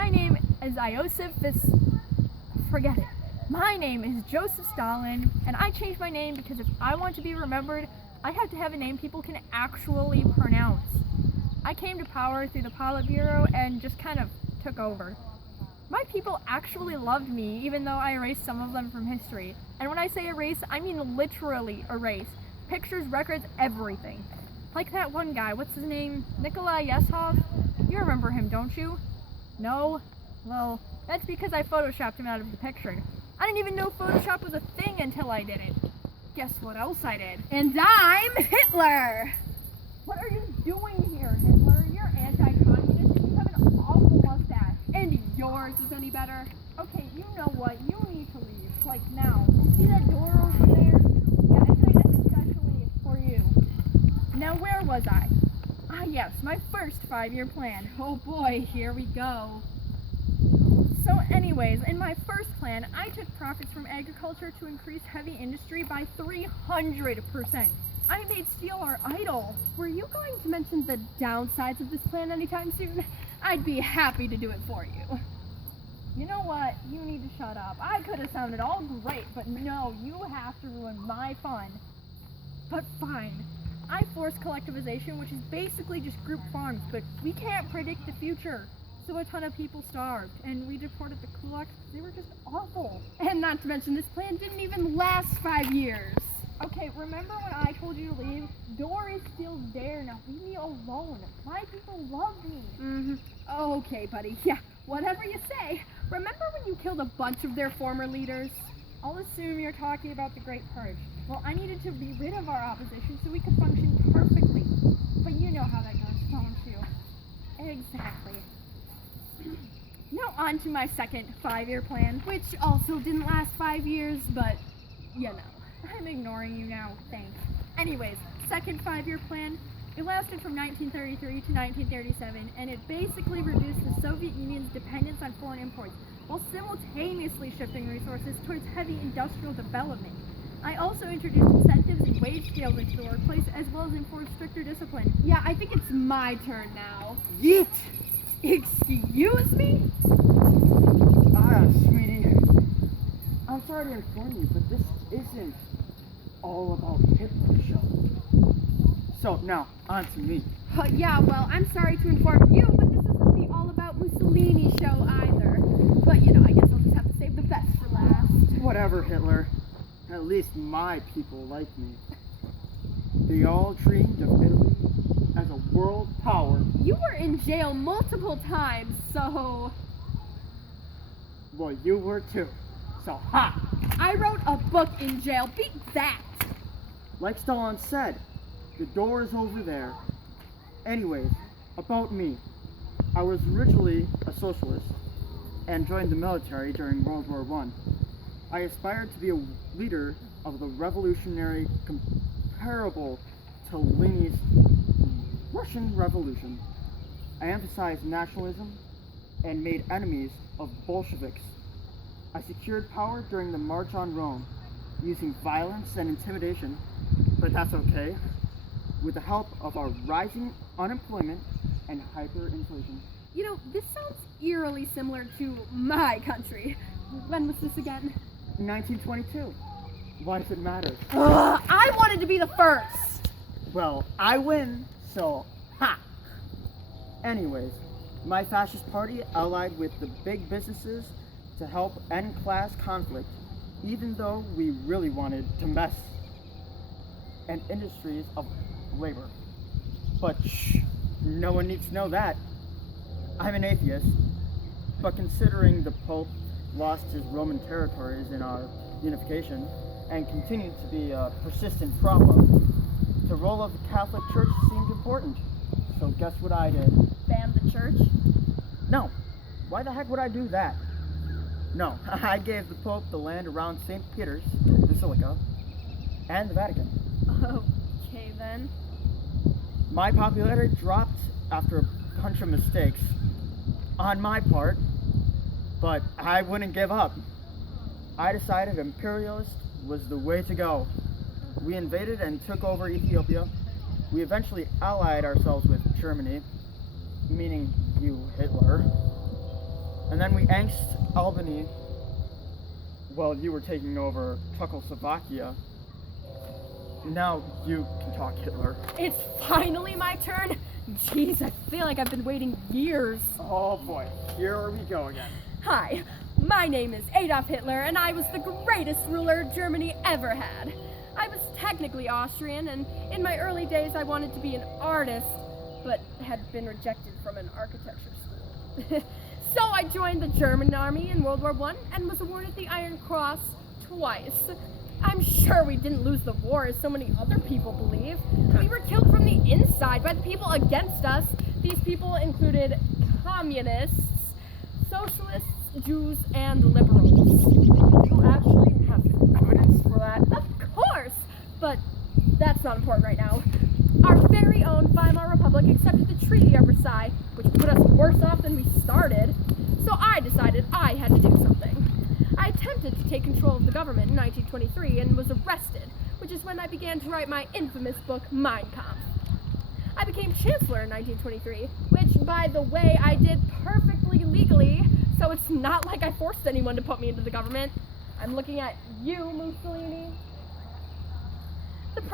My name is forget it. My name is Joseph Stalin, and I changed my name because if I want to be remembered, I have to have a name people can actually pronounce. I came to power through the Politburo and just kind of took over. My people actually loved me, even though I erased some of them from history. And when I say erase, I mean literally erase. Pictures, records, everything. Like that one guy, what's his name? Nikolai Yeshov? You remember him, don't you? No? Well, that's because I photoshopped him out of the picture. I didn't even know Photoshop was a thing until I did it. Guess what else I did? And I'm Hitler! What are you doing here, Hitler? You're anti-communist and you have an awful mustache. And yours is any better? Okay, you know what? You need to leave. Like now. See that door over there? Yeah, I'd say that's especially for you. Now where was I? Ah yes, my first 5-year plan. Oh boy, here we go. So anyways, in my first plan, I took profits from agriculture to increase heavy industry by 300%. I made steel our idol. Were you going to mention the downsides of this plan anytime soon? I'd be happy to do it for you. You know what? You need to shut up. I could have sounded all great, but no, you have to ruin my fun. But fine. I forced collectivization, which is basically just group farms, but we can't predict the future. So a ton of people starved, and we deported the kulaks because they were just awful. And not to mention, this plan didn't even last 5 years. Okay, remember when I told you to leave? Door is still there. Now leave me alone. My people love me. Mm-hmm. Okay, buddy. Yeah, whatever you say. Remember when you killed a bunch of their former leaders? I'll assume you're talking about the Great Purge. Well, I needed to be rid of our opposition so we could function perfectly. But you know how that goes, don't you? Exactly. Now on to my second 5-year plan. Which also didn't last 5 years, but, you know. I'm ignoring you now, thanks. Anyways, second 5-year plan. It lasted from 1933 to 1937, and it basically reduced the Soviet Union's dependence on foreign imports, while simultaneously shifting resources towards heavy industrial development. I also introduced incentives and wage scales into the workplace, as well as enforced stricter discipline. Yeah, I think it's my turn now. Yeet! Excuse me? Sweetie. I'm sorry to inform you, but this isn't all about Hitler's show. So, now, on to me. Yeah, well, I'm sorry to inform you, but this isn't the All About Mussolini show either. But, you know, I guess I'll just have to save the best for last. Whatever, Hitler. At least my people like me. They all dreamed of Italy as a world power. You were in jail multiple times, so... Well, you were too. So, ha! I wrote a book in jail. Beat that! Like Stalin said, the door is over there. Anyways, about me. I was originally a socialist and joined the military during World War I. I aspired to be a leader of the revolutionary comparable to Lenin's Russian Revolution. I emphasized nationalism and made enemies of Bolsheviks. I secured power during the March on Rome, using violence and intimidation, but that's okay, with the help of our rising unemployment and hyperinflation. You know, this sounds eerily similar to my country. When was this again? 1922. Why does it matter? I wanted to be the first! Well, I win, so ha! Anyways, my fascist party allied with the big businesses to help end class conflict, even though we really wanted to mess and industries of labor. But shh, no one needs to know that. I'm an atheist, but considering the Pope lost his Roman territories in our unification and continued to be a persistent problem, the role of the Catholic Church seemed important. So guess what I did? Ban the church? No. Why the heck would I do that? No, I gave the Pope the land around St. Peter's Basilica and the Vatican. Okay then. My popularity dropped after a bunch of mistakes on my part, but I wouldn't give up. I decided imperialist was the way to go. We invaded and took over Ethiopia. We eventually allied ourselves with Germany, meaning you, Hitler. And then we angst Albany while you were taking over Czechoslovakia. Now you can talk, Hitler. It's finally my turn. Jeez, I feel like I've been waiting years. Oh boy, here we go again. Hi, my name is Adolf Hitler, and I was the greatest ruler Germany ever had. I was technically Austrian, and in my early days I wanted to be an artist, but had been rejected from an architecture school. So I joined the German army in World War I and was awarded the Iron Cross twice. I'm sure we didn't lose the war as so many other people believe. We were killed from the inside by the people against us. These people included communists, socialists, Jews, and liberals. Do you actually have evidence for that? Of course! But that's not important right now. Our very own Weimar Republic accepted the Treaty of Versailles, which put us worse off than we started. So I decided I had to do something. I attempted to take control of the government in 1923 and was arrested, which is when I began to write my infamous book, Mein Kampf. I became chancellor in 1923, which, by the way, I did perfectly legally, so it's not like I forced anyone to put me into the government. I'm looking at you, Mussolini.